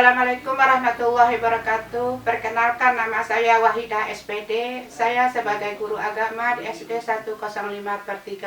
Assalamualaikum warahmatullahi wabarakatuh. Perkenalkan, nama saya Wahidah SPD. Saya sebagai guru agama di SD 105/3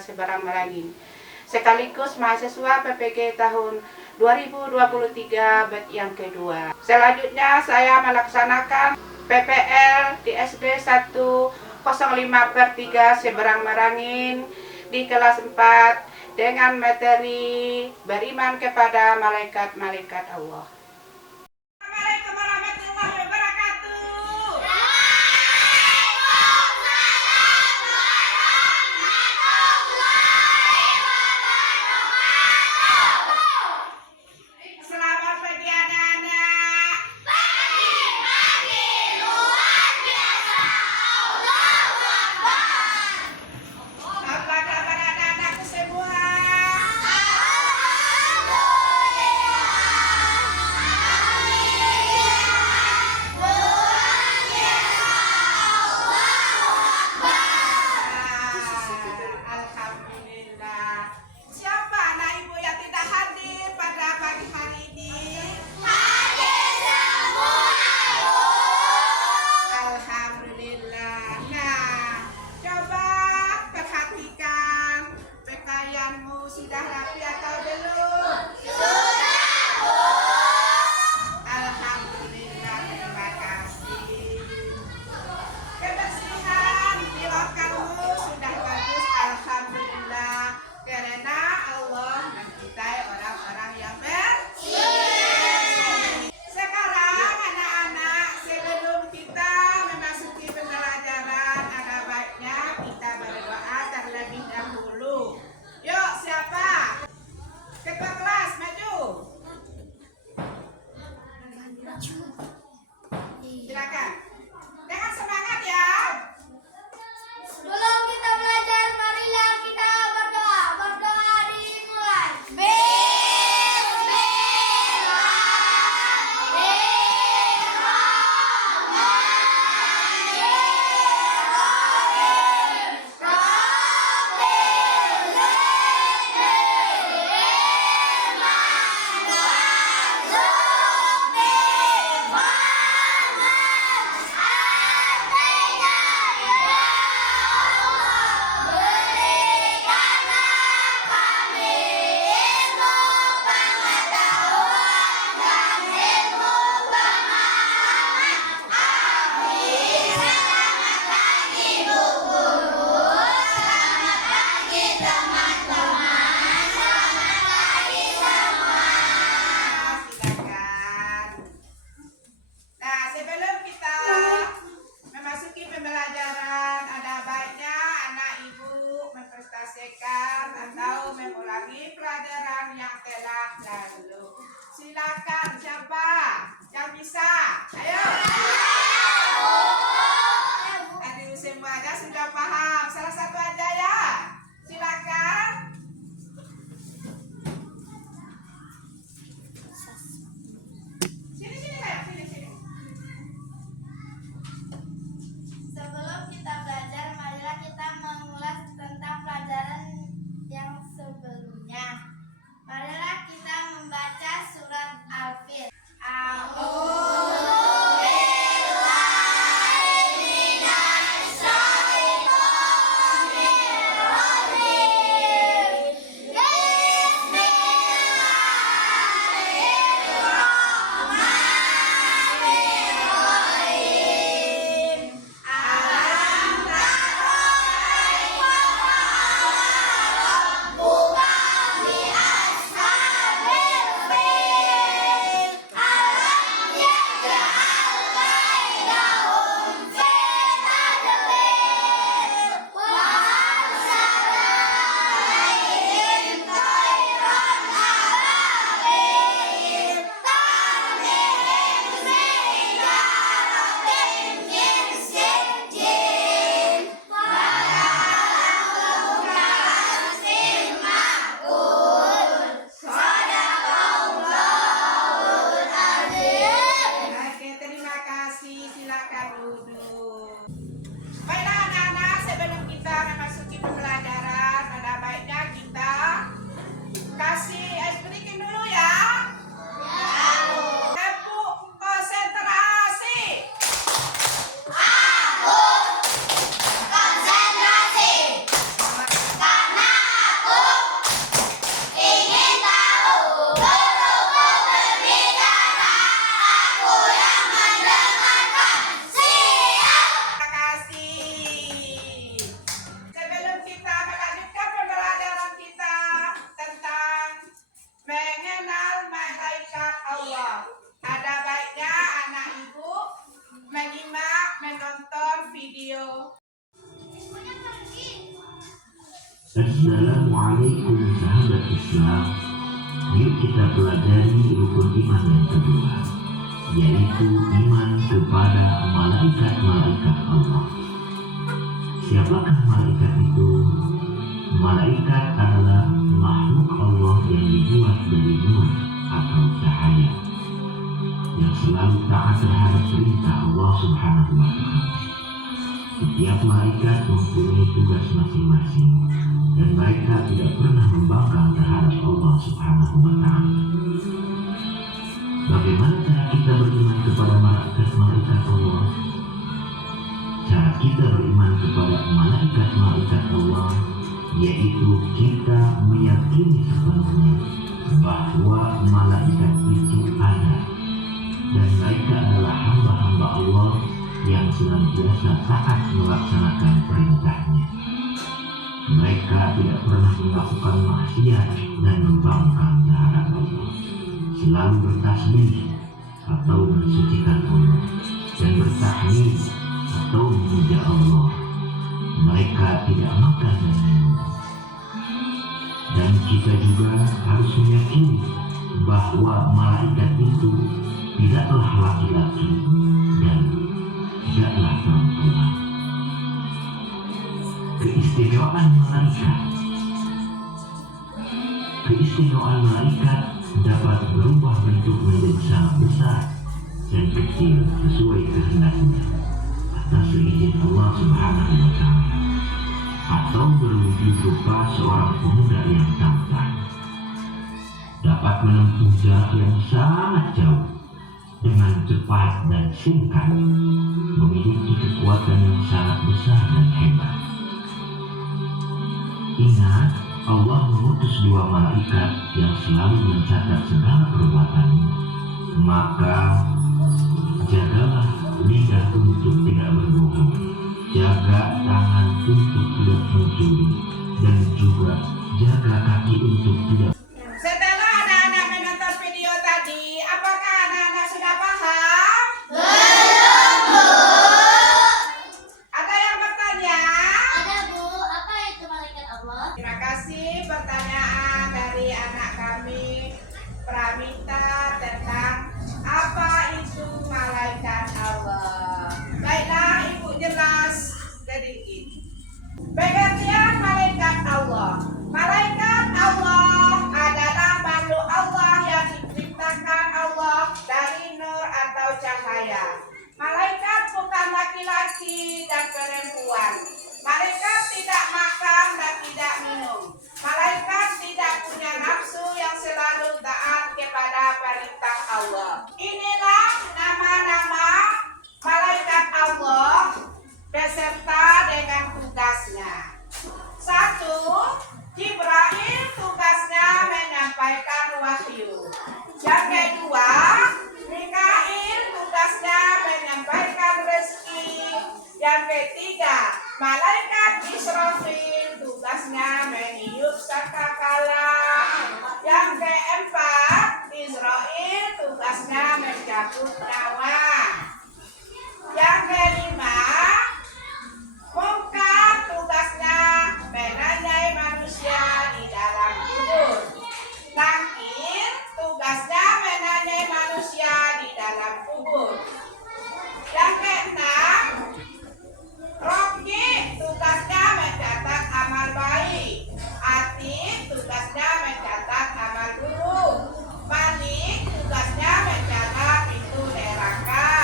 Seberang Merangin, sekaligus mahasiswa PPG tahun 2023 batch yang kedua. Selanjutnya saya melaksanakan PPL di SD 105/3 Seberang Merangin di kelas 4 dengan materi beriman kepada malaikat-malaikat Allah. Assalamualaikum warahmatullahi wabarakatuh. Selamat pagi anak-anak. Pagi luar biasa. Allahu Akbar. Apa kabar anak-anakku semua? Alhamdulillah. Siapa anak ibu yang tidak hadir pada pagi hari ini? Hadir semua. Alhamdulillah. Nah, coba perhatikan pakaianmu sudah rapi atau belum? Alhamdulillah, terima kasih. Kebersihan di lokalmu sudah bagus, alhamdulillah, karena Allah mencintai orang-orang yang bersih. Sekarang anak-anak, sebelum kita memasuki pembelajaran, ada baiknya kita berdoa terlebih dahulu. Yuk, siapa? Ketua kelas, maju. Silakan. Dengan semangat ya. Sebelum kita belajar, marilah kita berdoa. Berdoa dimulai. Silakan. Nah, sebelum kita memasuki pembelajaran, ada baiknya anak ibu mempresentasikan atau mengulangi pelajaran yang telah lalu. Silakan, siapa yang bisa? Ayo. Tadi semuanya sudah paham. Salah satu aja ya. Silakan. Sini Kak. Sini. Sebelum kita belajar, marilah kita mengulas tentang pelajaran yang sebelumnya. Marilah kita membaca surat Al-Fil. Assalamualaikum sahabat Islam. Yuk kita pelajari rukun iman yang kedua, yaitu iman kepada malaikat-malaikat Allah. Siapakah malaikat itu? Malaikat adalah makhluk Allah yang dibuat dari nur atau cahaya, yang selalu taat terhadap perintah Allah Subhanahu wa Ta'ala. Setiap malaikat mempunyai tugas masing-masing, dan mereka tidak pernah membangkang terhadap Allah Subhanahu wa Ta'ala. Bagaimana cara kita beriman kepada malaikat-malaikat Allah? Cara kita beriman kepada malaikat-malaikat Allah yaitu kita meyakini sepenuhnya bahwa malaikat itu ada, dan mereka adalah hamba-hamba Allah yang senantiasa taat melaksanakan perintahnya. Mereka tidak pernah melakukan maksiat dan membangkang terhadap Allah, selalu bertasbih atau mensucikan Allah, dan bertahlil atau memuja Allah. Mereka tidak makan dan minum. Dan kita juga harus meyakini bahwa malaikat itu tidaklah laki-laki dan tidaklah perempuan. Keistimewaan malaikat. Keistimewaan malaikat dapat berubah bentuk menjadi sangat besar dan kecil sesuai kehendaknya atas izin Allah Subhanahu wa Ta'ala, atau berwujud rupa seorang pemuda yang tampan, dapat menempuh jarak yang sangat jauh dengan cepat dan singkat, memiliki kekuatan yang sangat besar dan hebat. Ingat, Allah mengutus 2 malaikat yang selalu mencatat segala perbuatanmu. Maka jagalah lidah untuk tidak berbohong, jaga tangan untuk tidak mencuri, dan juga jaga kaki untuk tidak. Setelah anak-anak menonton video tadi, apakah anak-anak sudah paham? Belum, Bu. Ada yang bertanya? Ada, Bu. Apa itu malaikat Allah? Terima kasih pertanyaan dari anak kami Pramita tentang apa itu malaikat Allah. Baiklah, Ibu jelas sedikit. Pengertian malaikat Allah. Malaikat Allah adalah makhluk Allah yang diciptakan Allah dari nur atau cahaya. Malaikat bukan laki-laki dan perempuan. Malaikat tidak makan dan tidak minum. Malaikat tidak punya nafsu yang selalu taat kepada perintah Allah. Inilah nama-nama malaikat Allah beserta dengan tugasnya. 1. Jibril tugasnya menyampaikan wahyu. Yang kedua, Mikail tugasnya menyampaikan rezeki. Yang ketiga, malaikat Israfil tugasnya meniup sangkakala. Yang keempat, Israel tugasnya mencabut nyawa. Yang kelima, Munkar tugasnya menanyai manusia di dalam kubur. Nakir tugasnya menanyai manusia di dalam kubur. Yang keenam, Roki tugasnya mencatat amal baik. Atid tugasnya mencatat amal buruk. Malik tugasnya menjaga pintu neraka.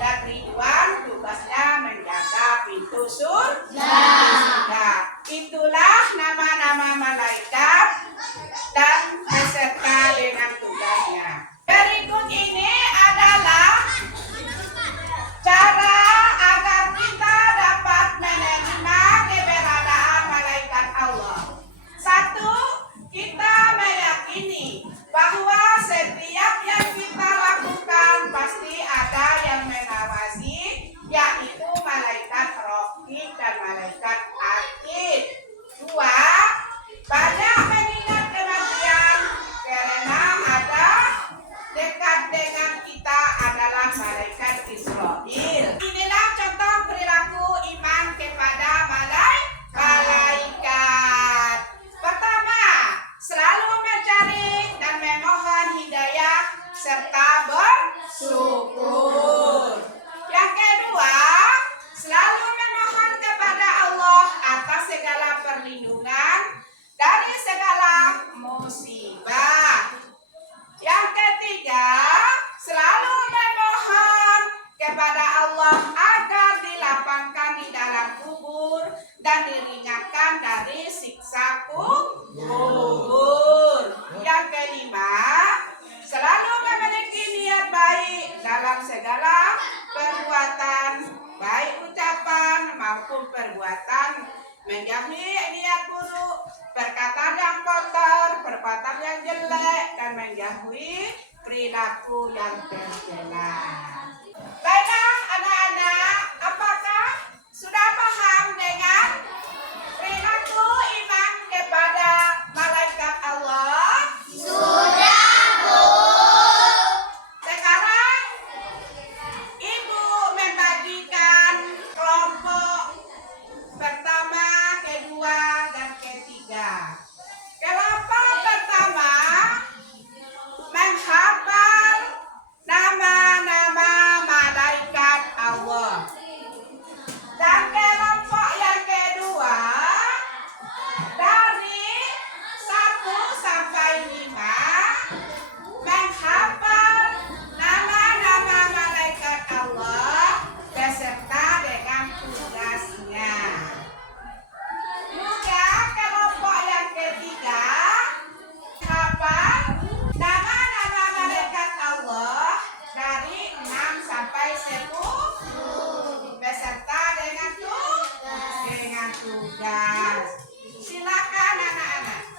Dan Ridwan tugasnya menjaga pintu surga. Nah, itulah nama-nama malaikat dan beserta dengan tugasnya. Berikut ini adalah cara agar kita dapat menerima keberadaan malaikat Allah. 1. Kita meyakini bahwa setiap yang kita lakukan pasti ada yang mengawasi, yaitu malaikat Roqib dan malaikat Atid. 2. Banyak mengingat kematian karena ada dekat dengan kita adalah malaikat Israfil. Inilah contoh perilaku iman kepada malaikat. perlindungan dari segala musibah. Yang ketiga, selalu memohon kepada Allah agar dilapangkan di dalam kubur dan diringankan dari siksa kubur. Yang kelima, selalu memiliki niat baik dalam segala perbuatan, baik ucapan maupun perbuatan, menjauhi niat buruk, perkataan yang kotor, perbuatan yang jelek, dan menjauhi perilaku yang tercela. Baiklah anak-anak, apakah sudah paham dengan perilaku iman kepada malaikat Allah? Sudah, Bu. Sekarang Ibu membagikan kelompok pertama, kedua, dan ketiga. Kelompok pertama menghafal nama-nama malaikat Allah. Dan kelompok yang kedua dari 1 sampai 5 menghafal nama-nama malaikat Allah beserta dengan tugasnya. Juga kelompok yang ketiga menghafal nama-nama malaikat Allah dari 6 sampai 10 beserta dengan tugas. Silakan anak-anak.